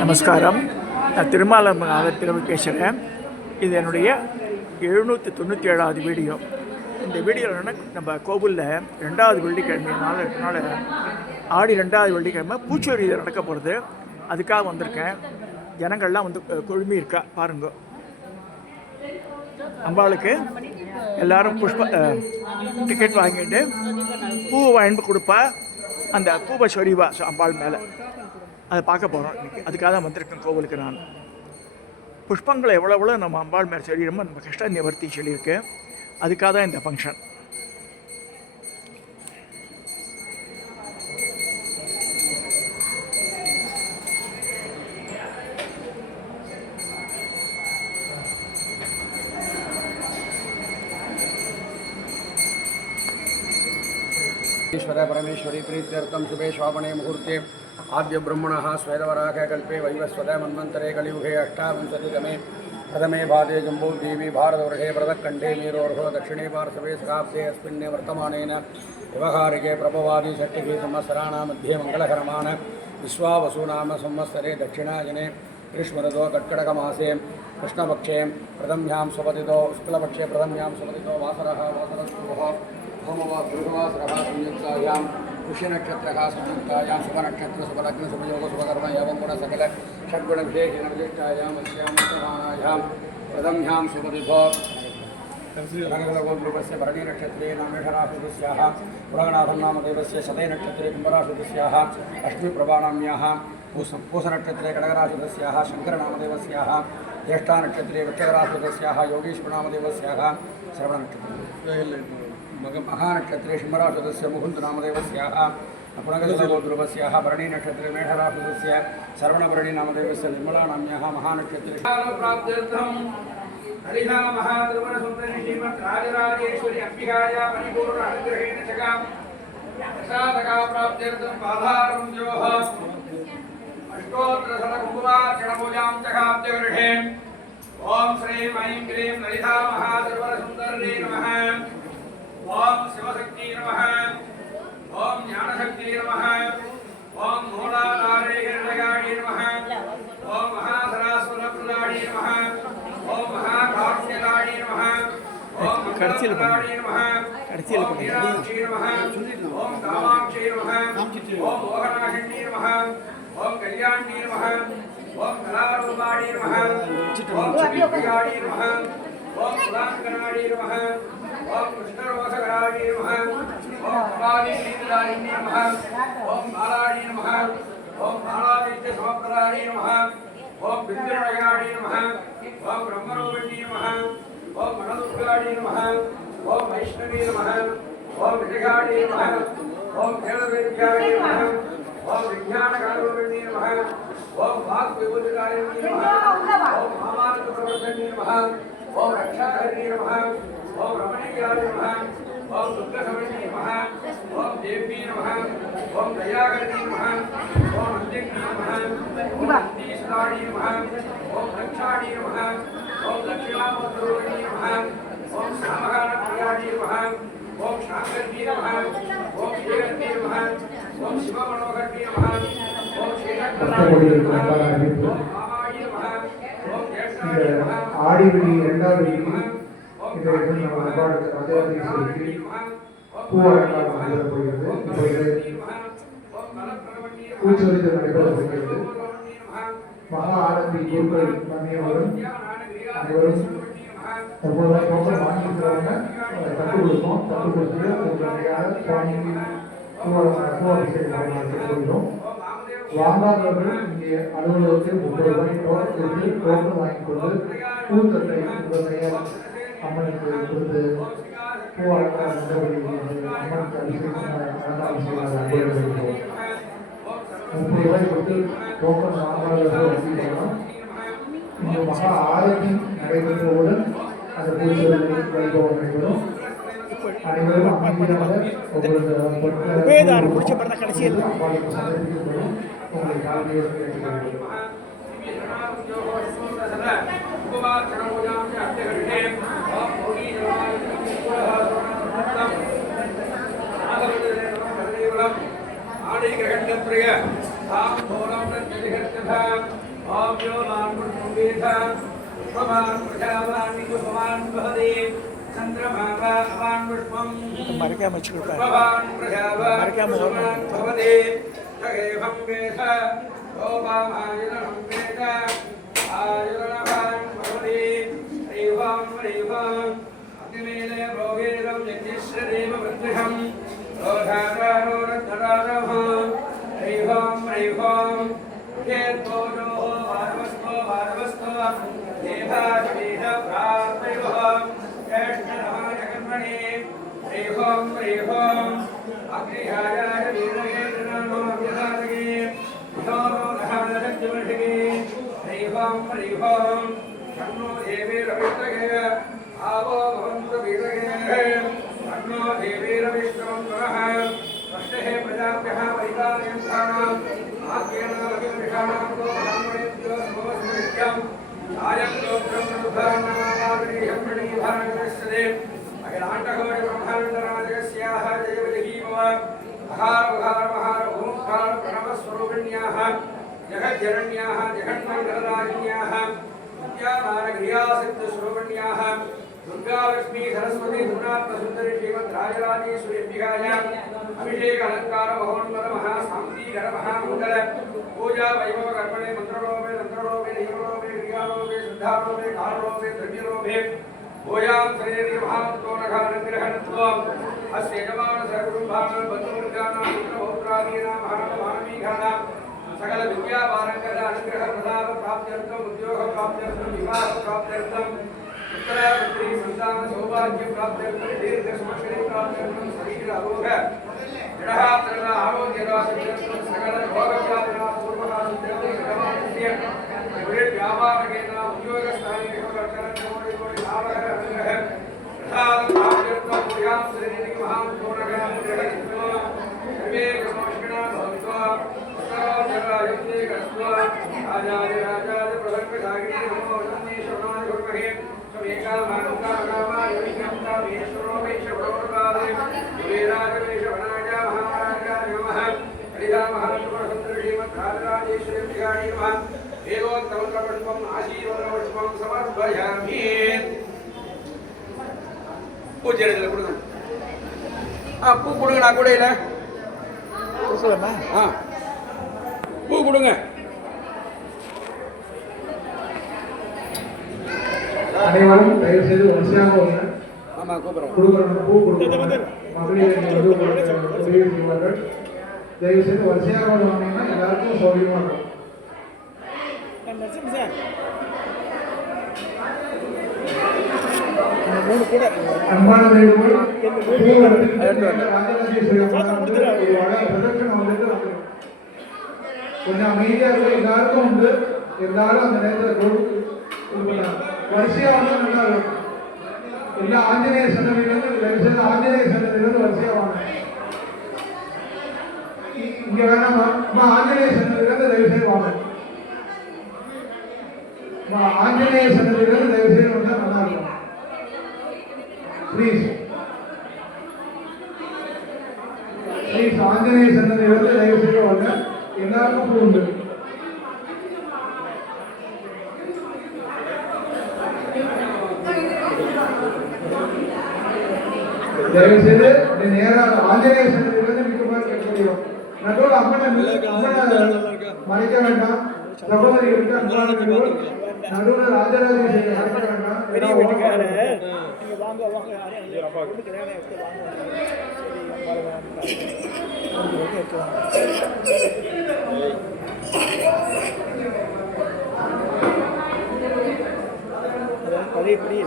நமஸ்காரம். நான் திருமாலநாதர் திருவகேஸ்வரன். இது என்னுடைய 797வது வீடியோ. இந்த வீடியோவில் நம்ம கோவிலில் 2வது வெள்ளிக்கிழமை நாள் ஆடி 2வது வெள்ளிக்கிழமை பூச்சோரி நடக்க போகிறது. அதுக்காக வந்திருக்கேன். ஜனங்கள்லாம் வந்து குழுமி இருக்கா பாருங்க. அம்பாளுக்கு எல்லோரும் டிக்கெட் வாங்கிட்டு பூவை வாங்கி கொடுப்பா. அந்த பூவை சொரிவா அம்பாள் மேலே அதை பார்க்க போகிறோம் இன்றைக்கி. அதுக்காக தான் வந்திருக்கேன் கோவிலுக்கு. நான் புஷ்பங்களை எவ்வளோ நம்ம அம்பாள் மேலே சொல்லிடுமோ நம்ம கஷ்ட நிவர்த்தி சொல்லியிருக்கு. அதுக்காக தான் இந்த ஃபங்க்ஷன். ईश्वर परमेश्वरी प्रीत्यर्थम शुभे श्वापणे मुहूर्ते आद्य ब्रह्मणः स्वेदवराह कल्पे वैवस्वत मन्वन्तरे कलियुगे अष्टाविंशतितमे प्रथमे भादे जम्बूद्वीपे भारतवर्षे प्रदक्कण्ठे मेरोर्हो दक्षिणे पार्श्वे सकाब्दे अस्मिन् वर्तमानेन व्यवहारिके प्रभवादि षट्टिके संवत्सराणां मध्ये मङ्गलकरमान विश्वावसुनाम संवत्सरे दक्षिणायने ग्रीष्मऋतौ कर्कटकमासे कृष्णपक्षे प्रथम्यां स्वपतितो शुक्लपक्षे प्रथम्यां स्वपतितो वासरः वासरस्तुः भूमवासरः संयुक्तायां पुष्यनक्षत्रः संयुक्तायां शुभनक्षत्र शुभलग्न शुभयोग शुभकर्म एवं गुण सकल षड्गुणविशेषेण विशिष्टायां अस्यां प्रथम्यां शुभतिथो नगरगोद्रूपस्य भरणीनक्षत्रे मेषराशिदस्याः पुराणाथन्नामदेवस्य शतैनक्षत्रे कुम्भराशिदस्याः अष्टमीप्रभानाम्याः पूषनक्षत्रे कडगराशिदस्याः शङ्करनामदेवस्याः ज्येष्ठानक्षत्रे वृक्षकराशिदस्याः योगीश्वरनामदेवस्याः श्रवणनक्षत्रे महानक्षत्रे सिंहराशिदस्य मुकुन्दनामदेवस्याः पुनगजगोद्रूपस्याः भरणीनक्षत्रे मेषराशिदस्य सर्वणभरणीनामदेवस्य निर्मलानाम्याः महानक्षत्रे हरिहा महात्रिपुरसुन्दरी श्रीमद्राजराजेश्वरी अंबिकाया मणिपूर्ण अनुग्रहेण चकाम प्रसादका प्राप्त्यर्थं पाधारं योः अष्टोत्तरशतकुम्भवार्चनपूजां चकाब्जगर्हे ओम श्रीं ऐं क्लीं ललिता महात्रिपुरसुन्दरी नमः। ओम शिवशक्ति नमः। ओम ज्ञानशक्ति नमः। ओम मूलाधारे हिरण्यगाणी नमः। ओम महासरास्वरप्रदाणी नमः। ओम महाकारुण्यदाणी नमः। ओम मंगलदाणी नमः। ओम मीनाक्षी नमः। ओम कामाक्षी नमः। ओम मोहनाशिनी नमः। ओम कल्याणी नमः। ओम कलारूपाणी नमः। ओम चक्रिगाणी नमः। ओम सुधांकराणी नमः। ओम कृष्णरोषकराणी नमः। ओम कपालीदाणी नमः। ओम बालाणी नमः। ओम बालादित्य समप्रदाणी नमः। ओम बिंदुनगाणी नमः। ओम ब्रह्मरूपिणी नमः। ओम मनदुर्गाणी नमः। ओम वैष्णवी नमः। ओम विजयाणी नमः। ओम वेदवेद्याणी नमः। ओम विज्ञानकारूपिणी नमः। ओम वाक्विभूतिदायिनी नमः। ओम महामानप्रवर्धनी नमः। ओम रक्षाकरिणी नमः। ओम रमणीयाय नमः। ओम दुर्गशमनी नमः। ओम देवी नमः। ओम दयाकरिणी नमः। ओम नंदिनी नमः। ओम नंदीसदाणी नमः। ओम रक्षाणी नमः। ओम दक्षिणामूर्तिरूपिणी नमः। ओम श्यामगानप्रियाणी नमः। ओम शांकरी नमः। ओम श्रीगंधी नमः। ओम शिवमनोहरी नमः। ओम श्रीरंगनाथी नमः। ओम मामायी नमः। ओम ज्येष्ठायी नमः। ஆடி வெள்ளி 2வது வெள்ளி இதை நம்ம அம்பாளுக்கு ராஜராஜேஸ்வரிக்கு பூவாரங்காலம் நடைபெறப்படுகிறது. இப்பொழுது பூச்சொரிதல் நடைபெறப்படுகிறது. மகா ஆரத்தி குருக்கள் பண்ணியவரும் அனைவரும் ஒவ்வொரு டோக்கன் வாங்கிக்கிறவங்க தட்டு கொடுப்போம். தட்டு கொடுத்து உங்களுடைய சுவாமிக்கு பூவாபிஷேகம் கேட்டுக்கொள்கிறோம். வாங்காதவர்கள் இங்கே அலுவலகத்தில் 30 ரூபாய் டோக்கன் வாங்கிக் கொண்டு பூத்தட்டை உங்களுடைய அம்மனுக்கு கொடுத்து பூவாரங்கால் அம்மனுக்கு அபிஷேகம் அலங்காரம் 30 ரூபாய் கொடுத்து டோக்கன் வாங்காதவர்கள் வசூலிக்கலாம். இங்கு மகா ஆரத்தி நடைபெற்றவுடன் அந்த பூச்சொரிதல் வைபவம் நடைபெறும். அனைவரும் அமைதியாக உங்களை காலையோடு கேட்டுக்கொள்கிறேன். சமுத்ரய தாம் போலம் பிரத்யதிகர்த்ததாம் ஓம் யோமான் புஷ்பவேதாம் புஷ்பவான் பிரஜாவான் நிகுபவான் பவதே சந்திரமாவான் புஷ்பம் மறைக்காம வச்சுக்கிட்டார் புஷ்பவான் பிரஜாவான் மறைக்காம புஷ்பவான் பவதே தகேவம் வேத ஓபாமாயுதம் வேத ஆயுதனவான் பவதே ரைவாம் ரைவாம் அக்னிமேலே ரோகேரம் யஜ்ஞஸ்ரதேவ வத்ரிஹம் ரோதாதாரோ ரத்னராரவம் ரைவாம் ரைவாம் கேத்வோஜோ வாரவஸ்தோ வாரவஸ்தோ தேவாஜ்வேத பிரார்த்தயோகம் கேஷ்ணரமாய கர்மணே ரைவாம் ரைவாம் அக்னிஹாயாய வீரகே ஜனானோ அவ்யதாதகே யோரோதஹாதஜ்ஜவர்ஷகே ரைவாம் ரைவாம் தன்னோ தேவேரவித்தகே आवो भवन्तु वीरगे अन्नो देवीरविष्णवं नमः वष्टेः प्रजाभ्यः वैतार्यन्तानाम् आद्येन लघुविषाणां तो ब्राह्मणेभ्यो नमोऽस्मृत्यम् आयं गोत्रं प्रदुःखानामावरीहं प्रणीभागदश्यते अखिलाण्डकोटि ब्रह्माण्डराजकस्याः जयविजयी भव अहार उहार महार ओंकार प्रणवस्वरूपिण्याः जगज्जनन्याः जगन्मङ्गलराजिन्याः विद्यानारगृहासिद्धस्वरूपिण्याः दुर्गा लक्ष्मी सरस्वती दुर्गात्मसुन्दरी श्रीमद्राजराजेश्वरीभ्याः अभिषेक अलंकार महोन्मद महासान्तिकर महामंगल पूजा वैभव कर्मणे मंत्रलोभे नंत्रलोभे नियमलोभे क्रियालोभे श्रद्धालोभे काललोभे द्रव्यलोभे भूयां शरीरे महात्मोनघानुग्रहणत्वम् अस्य यजमान सर्वकुटुम्बानां बन्धुवर्गाणां पुत्रपौत्रादीनां महामानवीघानां सकल विद्यापारंगत अनुग्रह प्रसाद प्राप्त्यर्थम उद्योग प्राप्त्यर्थम विवाह प्राप्त्यर्थम पुत्रपुत्री संतान सौभाग्य प्राप्त्यर्थम दीर्घ सुमंगल प्राप्त्यर्थम शरीर आरोग्य जड़हात्र आरोग्य राशित्यर्थम सकल भोगव्याधिना पूर्वः सिद्ध्यर्थम विविध व्यापार केन्द्र उद्योग स्थाने विवर्तन कोटि कोटि लाभः अनुग्रह प्रसाद प्राप्त्यर्थम भूयां शरीर महान पूर्णगण अनुग्रह सर्वे समोष्णा भवन्तु जगरायते गस्वा आजाय राजाय प्रभंगधागिने नमो नन्दीश्वराय गुरुमहे समेका मानका कामाय विज्ञप्ता मेश्वरो मेश्वरोदारे वीराजवेशवनाय महाराजाय नमः हरिदा महात्मसुन्दर श्रीमद्राजराजेश्वरीभ्याय नमः वेदोत्तमपुष्पम् आशीर्वादपुष्पं समर्पयामि पूज्यरे கொடுங்க பூ கொடுங்க நான் கூட இல்ல சொல்லமா பூ கொடுங்க அனைவரும் தயவு செய்து வரிசையாக வந்து ஆமா கூப்பிடுறோம் கொடுக்கணும் பூ கொடுக்கணும் மகளிர் வந்து உதவி செய்வார்கள் தயவு செய்து வரிசையாக வந்து வந்தீங்கன்னா எல்லாருக்கும் சௌகரியமா இருக்கும் அன்பான வேண்டுகோள் பூ எடுத்துக்கிட்டு ராஜராஜேஸ்வரி பிரதட்சணம் வந்துட்டு கொஞ்சம் அமைதியா இருக்கு எல்லாருக்கும் வந்து எல்லாரும் அந்த நேரத்தில் வரிசையா வந்து நல்லா இருக்கும் எல்லா ஆஞ்சநேய சன்னதியிலிருந்து ஆஞ்சநேய சன்னதியிலிருந்து வரிசையா வாங்க இங்க வேணாமா ஆஞ்சநேய சன்னதியிலிருந்து தயவு செய்து வாங்க ஆஞ்சநேய சன்னதியிலிருந்து தயவு செய்து வந்தா நல்லா இருக்கும் ப்ளீஸ் ஆஞ்சநேய சன்னதியிலிருந்து தயவு செய்து வாங்க எல்லாருக்கும் பூ உண்டு தயவு செய்து நேராக ஆஞ்சநேய சன்னதியிலிருந்து மிக்கமாக கேட்க முடியும் நடுவில் அம்மனை மறைக்க வேண்டாம் சகோதரிகளுக்கு அன்பான வேண்டுகோள் நடுவில் ராஜராஜேஸ்வரி மறைக்க வேண்டாம் பெரிய வீட்டுக்காரர் நீங்க வாங்க வாங்க கொடுக்குறேன் பழையபடி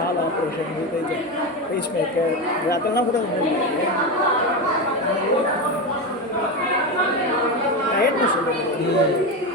ஹால் ஆப்ரேஷன் பேஸ் மேக்கர் அதெல்லாம் கூட டயட்னு சொல்லுங்கள்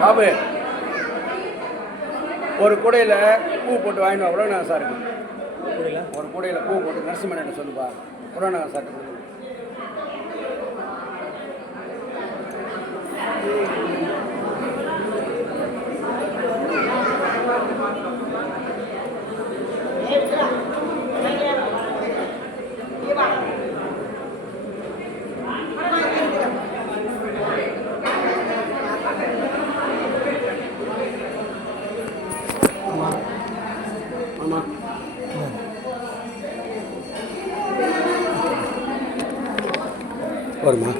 பாபு ஒரு கூடையில் பூ போட்டு வாங்கிட்டு வா. எவ்வளோ சார் இருக்கு ஒரு கூடையில் பூ போட்டு நரசிம்மன் சொல்லுப்பா. எவ்வளோ சார் இருக்கு? வருமா?